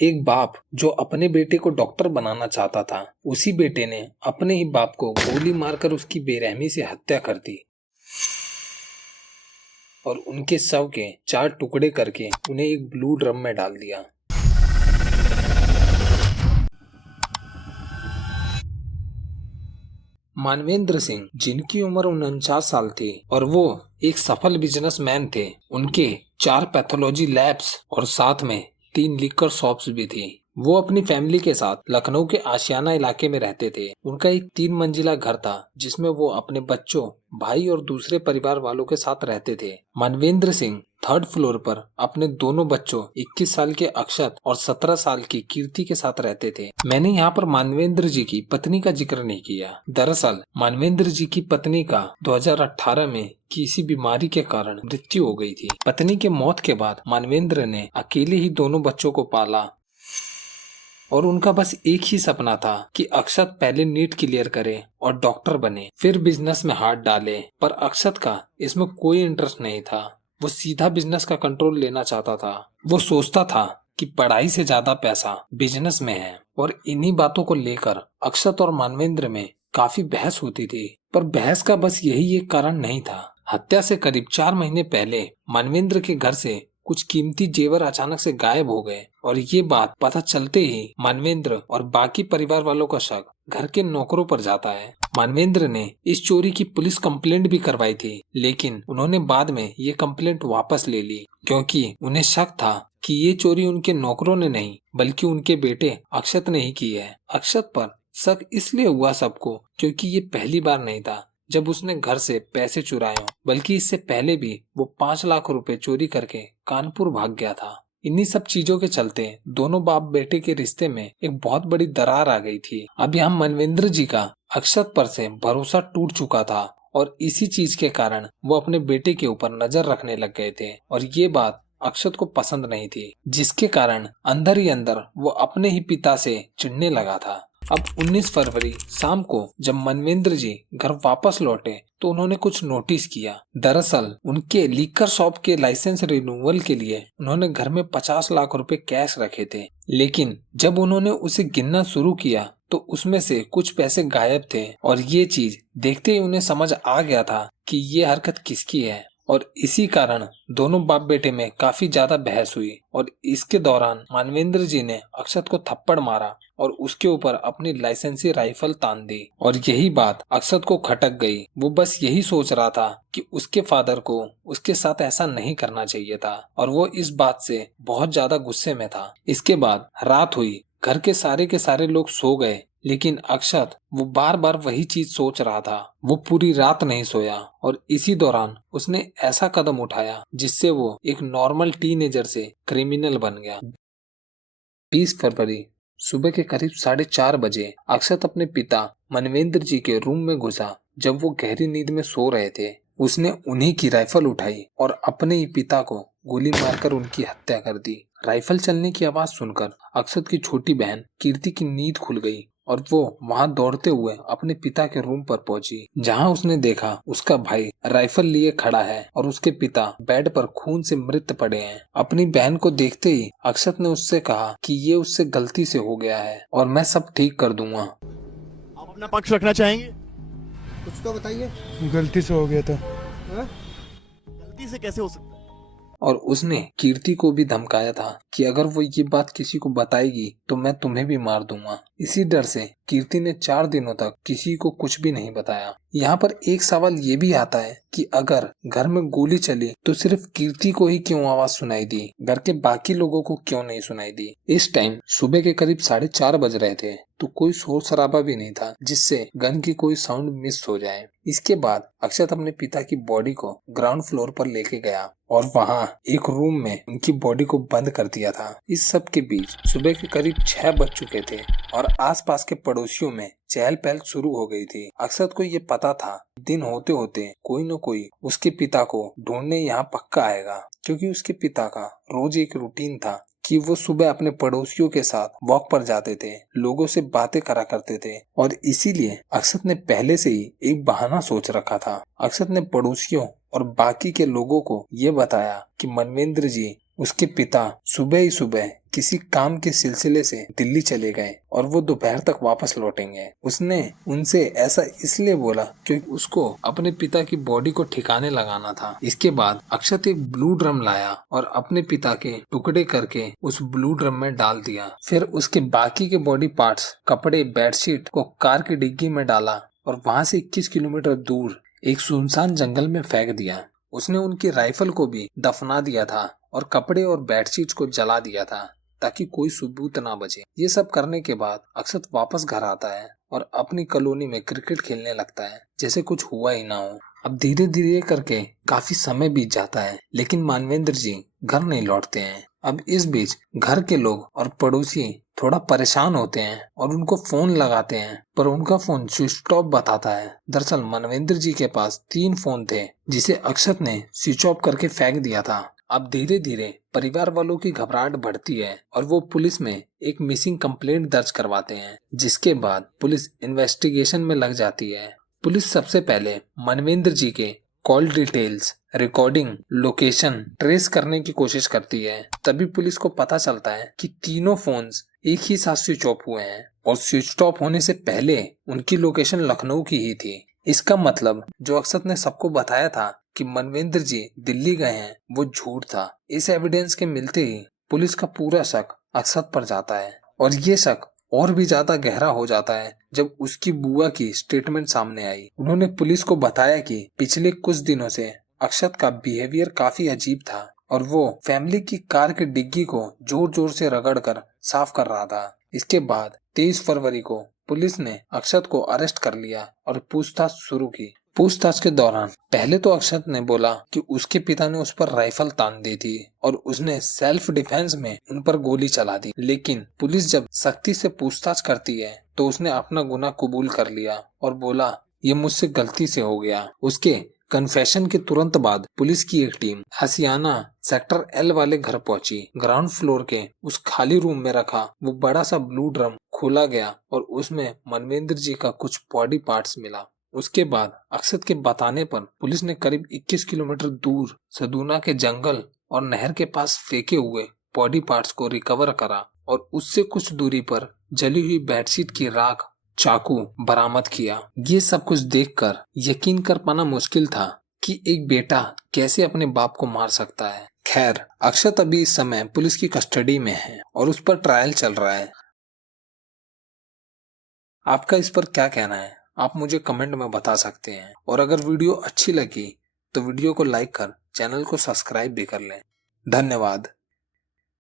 एक बाप जो अपने बेटे को डॉक्टर बनाना चाहता था, उसी बेटे ने अपने ही बाप को गोली मारकर उसकी बेरहमी से हत्या कर दी और उनके शव के 4 टुकड़े करके उन्हें एक ब्लू ड्रम में डाल दिया। मानवेंद्र सिंह, जिनकी उम्र 49 साल थी और वो एक सफल बिजनेसमैन थे, उनके 4 पैथोलॉजी लैब्स और साथ में 3 लिकर शॉप्स भी थी। वो अपनी फैमिली के साथ लखनऊ के आशियाना इलाके में रहते थे। उनका एक 3 मंजिला घर था जिसमें वो अपने बच्चों, भाई और दूसरे परिवार वालों के साथ रहते थे। मानवेंद्र सिंह 3rd फ्लोर पर अपने दोनों बच्चों 21 साल के अक्षत और 17 साल की कीर्ति के साथ रहते थे। मैंने यहाँ पर मानवेंद्र जी की पत्नी का जिक्र नहीं किया। दरअसल मानवेंद्र जी की पत्नी का 2018 में किसी बीमारी के कारण मृत्यु हो गई थी। पत्नी के मौत के बाद मानवेंद्र ने अकेले ही दोनों बच्चों को पाला और उनका बस एक ही सपना था कि अक्षत पहले नीट क्लियर करे और डॉक्टर बने, फिर बिजनेस में हाथ डाले। पर अक्षत का इसमें कोई इंटरेस्ट नहीं था। वो सीधा बिजनेस का कंट्रोल लेना चाहता था। वो सोचता था कि पढ़ाई से ज्यादा पैसा बिजनेस में है। और इन्हीं बातों को लेकर अक्षत और मानवेंद्र में काफी बहस होती थी। पर बहस का बस यही एक कारण नहीं था। हत्या से करीब 4 महीने पहले मानवेंद्र के घर से कुछ कीमती जेवर अचानक से गायब हो गए और ये बात पता चलते ही मानवेंद्र और बाकी परिवार वालों का शक घर के नौकरों पर जाता है। मानवेंद्र ने इस चोरी की पुलिस कंप्लेंट भी करवाई थी, लेकिन उन्होंने बाद में ये कंप्लेंट वापस ले ली क्योंकि उन्हें शक था कि ये चोरी उनके नौकरों ने नहीं बल्कि उनके बेटे अक्षत ने ही की है। अक्षत पर शक इसलिए हुआ सबको क्योंकि ये पहली बार नहीं था जब उसने घर से पैसे चुराए हों, बल्कि इससे पहले भी वो 5 लाख रुपए चोरी करके कानपुर भाग गया था। इन्हीं सब चीजों के चलते दोनों बाप बेटे के रिश्ते में एक बहुत बड़ी दरार आ गई थी। अब यहाँ मनवेंद्र जी का अक्षत पर से भरोसा टूट चुका था और इसी चीज के कारण वो अपने बेटे के ऊपर नजर रखने लग गए थे और ये बात अक्षत को पसंद नहीं थी, जिसके कारण अंदर ही अंदर वो अपने ही पिता से चिढ़ने लगा था। अब 19 फरवरी शाम को जब मनवेंद्र जी घर वापस लौटे तो उन्होंने कुछ नोटिस किया। दरअसल उनके लीकर शॉप के लाइसेंस रिन्यूअल के लिए उन्होंने घर में 50 लाख रुपए कैश रखे थे, लेकिन जब उन्होंने उसे गिनना शुरू किया तो उसमें से कुछ पैसे गायब थे और ये चीज देखते ही उन्हें समझ आ गया था कि ये हरकत किसकी है। और इसी कारण दोनों बाप बेटे में काफी ज्यादा बहस हुई और इसके दौरान मानवेंद्र जी ने अक्षत को थप्पड़ मारा और उसके ऊपर अपनी लाइसेंसी राइफल तान दी और यही बात अक्षत को खटक गई। वो बस यही सोच रहा था कि उसके फादर को उसके साथ ऐसा नहीं करना चाहिए था और वो इस बात से बहुत ज्यादा गुस्से में था। इसके बाद रात हुई, घर के सारे लोग सो गए, लेकिन अक्षत वो बार बार वही चीज सोच रहा था। वो पूरी रात नहीं सोया और इसी दौरान उसने ऐसा कदम उठाया जिससे वो एक नॉर्मल टीनेजर से क्रिमिनल बन गया। 20 फरवरी सुबह के करीब 4:30 बजे अक्षत अपने पिता मनवेंद्र जी के रूम में घुसा। जब वो गहरी नींद में सो रहे थे, उसने उन्हीं की राइफल उठाई और अपने ही पिता को गोली मारकर उनकी हत्या कर दी। राइफल चलने की आवाज सुनकर अक्षत की छोटी बहन कीर्ति की नींद खुल गई और वो वहां दौड़ते हुए अपने पिता के रूम पर पहुंची, जहां उसने देखा उसका भाई राइफल लिए खड़ा है और उसके पिता बेड पर खून से मृत पड़े हैं। अपनी बहन को देखते ही अक्षत ने उससे कहा कि ये उससे गलती से हो गया है और मैं सब ठीक कर दूंगा। आप अपना पक्ष रखना चाहेंगे? कुछ तो बताइए। गलती से हो गया था। गलती से कैसे हो सकता है? और उसने कीर्ति को भी धमकाया था कि अगर वो ये बात किसी को बताएगी तो मैं तुम्हें भी मार दूंगा। इसी डर से कीर्ति ने 4 दिनों तक किसी को कुछ भी नहीं बताया। यहाँ पर एक सवाल ये भी आता है कि अगर घर में गोली चली तो सिर्फ कीर्ति को ही क्यों आवाज सुनाई दी, घर के बाकी लोगों को क्यों नहीं सुनाई दी। इस टाइम सुबह के करीब 4:30 बज रहे थे तो कोई शोर शराबा भी नहीं था जिससे गन की कोई साउंड मिस हो जाए। इसके बाद अक्षत अपने पिता की बॉडी को ग्राउंड फ्लोर पर लेके गया और वहाँ एक रूम में उनकी बॉडी को बंद कर दिया था। इस सब के बीच सुबह के करीब 6 बज चुके थे और आसपास के पड़ोसियों में चहल पहल शुरू हो गई थी। अक्षत को ये पता था दिन होते होते कोई न कोई उसके पिता को ढूंढने यहाँ पक्का आएगा, क्योंकि उसके पिता का रोज एक रूटीन था कि वो सुबह अपने पड़ोसियों के साथ वॉक पर जाते थे, लोगों से बातें करा करते थे और इसीलिए अक्षत ने पहले से ही एक बहाना सोच रखा था। अक्षत ने पड़ोसियों और बाकी के लोगों को ये बताया कि मनवेंद्र जी उसके पिता सुबह ही सुबह किसी काम के सिलसिले से दिल्ली चले गए और वो दोपहर तक वापस लौटेंगे। उसने उनसे ऐसा इसलिए बोला क्योंकि उसको अपने पिता की बॉडी को ठिकाने लगाना था। इसके बाद अक्षत एक ब्लू ड्रम लाया और अपने पिता के टुकड़े करके उस ब्लू ड्रम में डाल दिया। फिर उसके बाकी के बॉडी पार्ट्स, कपड़े, बेडशीट को कार की डिग्गी में डाला और वहां से 21 किलोमीटर दूर एक सुनसान जंगल में फेंक दिया। उसने उनकी राइफल को भी दफना दिया था और कपड़े और बेडशीट को जला दिया था ताकि कोई सबूत ना बचे। ये सब करने के बाद अक्षत वापस घर आता है और अपनी कॉलोनी में क्रिकेट खेलने लगता है जैसे कुछ हुआ ही ना हो। अब धीरे धीरे करके काफी समय बीत जाता है लेकिन मानवेंद्र जी घर नहीं लौटते हैं। अब इस बीच घर के लोग और पड़ोसी थोड़ा परेशान होते हैं और उनको फोन लगाते हैं पर उनका फोन स्विच ऑफ बताता है। दरअसल मानवेंद्र जी के पास 3 फोन थे जिसे अक्षत ने स्विच ऑफ करके फेंक दिया था। अब धीरे धीरे परिवार वालों की घबराहट बढ़ती है और वो पुलिस में एक मिसिंग कंप्लेंट दर्ज करवाते हैं, जिसके बाद पुलिस इन्वेस्टिगेशन में लग जाती है। पुलिस सबसे पहले मनवेंद्र जी के call details, recording, location trace करने की कोशिश करती है। तभी पुलिस को पता चलता है कि तीनों फोन्स एक ही साथ स्विच ऑफ हुए हैं और स्विच ऑफ होने से पहले उनकी लोकेशन लखनऊ की ही थी। इसका मतलब जो अक्षत ने सबको बताया था कि मनवेंद्र जी दिल्ली गए हैं वो झूठ था। इस एविडेंस के मिलते ही पुलिस का पूरा शक अक्षत पर जाता है और ये शक और भी ज्यादा गहरा हो जाता है जब उसकी बुआ की स्टेटमेंट सामने आई। उन्होंने पुलिस को बताया कि पिछले कुछ दिनों से अक्षत का बिहेवियर काफी अजीब था और वो फैमिली की कार की डिग्गी को जोर जोर से रगड़कर साफ कर रहा था। इसके बाद 23 फरवरी को पुलिस ने अक्षत को अरेस्ट कर लिया और पूछताछ शुरू की। पूछताछ के दौरान पहले तो अक्षत ने बोला कि उसके पिता ने उस पर राइफल तान दी थी और उसने सेल्फ डिफेंस में उन पर गोली चला दी। लेकिन पुलिस जब सख्ती से पूछताछ करती है तो उसने अपना गुनाह कबूल कर लिया और बोला ये मुझसे गलती से हो गया। उसके कन्फेशन के तुरंत बाद पुलिस की एक टीम आसियाना सेक्टर L वाले घर पहुंची। ग्राउंड फ्लोर के उस खाली रूम में रखा वो बड़ा सा ब्लू ड्रम खोला गया और उसमें मनवेंद्र जी का कुछ बॉडी पार्ट्स मिला। उसके बाद अक्षत के बताने पर पुलिस ने करीब 21 किलोमीटर दूर सदूना के जंगल और नहर के पास फेंके हुए बॉडी पार्ट्स को रिकवर करा और उससे कुछ दूरी पर जली हुई बेडशीट की राख, चाकू बरामद किया। ये सब कुछ देखकर यकीन कर पाना मुश्किल था कि एक बेटा कैसे अपने बाप को मार सकता है। खैर, अक्षत अभी इस समय पुलिस की कस्टडी में है और उस पर ट्रायल चल रहा है। आपका इस पर क्या कहना है आप मुझे कमेंट में बता सकते हैं और अगर वीडियो अच्छी लगी तो वीडियो को लाइक कर चैनल को सब्सक्राइब भी कर लें। धन्यवाद।